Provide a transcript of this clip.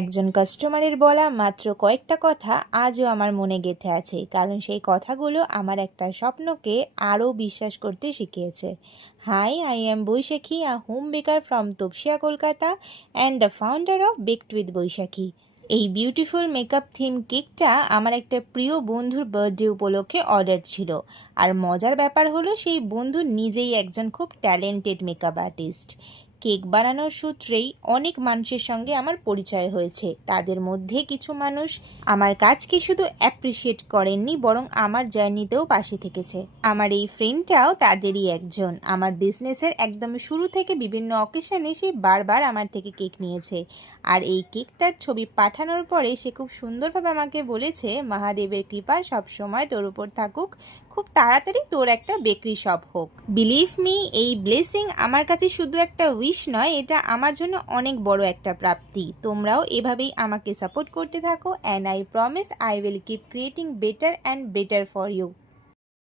একজন কাস্টমারের বলা মাত্র কয়েকটা কথা আজও আমার মনে গেঁথে আছে, কারণ সেই কথাগুলো আমার একটা স্বপ্নকে আরও বিশ্বাস করতে শিখিয়েছে। Hi, I am Baishakhi, a home baker from Topsia, Kolkata, and the founder of baked with Baishakhi. এই বিউটিফুল মেকআপ থিম কেকটা আমার একটা প্রিয় বন্ধুর বার্থডে উপলক্ষে অর্ডার ছিল। আর মজার ব্যাপার হলো, সেই বন্ধু নিজেই একজন খুব ট্যালেন্টেড মেকআপ আর্টিস্ট। কেক বানানোর সূত্রেই অনেক মানুষের সঙ্গে আমার পরিচয় হয়েছে। তাদের মধ্যে কিছু মানুষ আমার কাজকে শুধু অ্যাপ্রিসিয়েট করেননি, বরং আমার জার্নিতেও পাশে থেকেছে। আমার এই ফ্রেন্ডটাও তাদেরই একজন। আমার বিজনেসের একদম শুরু থেকে বিভিন্ন অকেশনে সে বারবার আমার থেকে কেক নিয়েছে। আর এই কেকটার ছবি পাঠানোর পরে সে খুব সুন্দরভাবে আমাকে বলেছে, মহাদেবের কৃপা সব সময় তোর উপর থাকুক, খুব তাড়াতাড়ি তোর একটা বেকারি শপ হোক। বিলিভ মি, এই ব্লেসিং আমার কাছে শুধু একটা উইশ নয়, এটা আমার জন্য অনেক বড় একটা প্রাপ্তি। তোমরাও এভাবেই আমাকে সাপোর্ট করতে থাকো, and I promise I will keep creating better and better for you.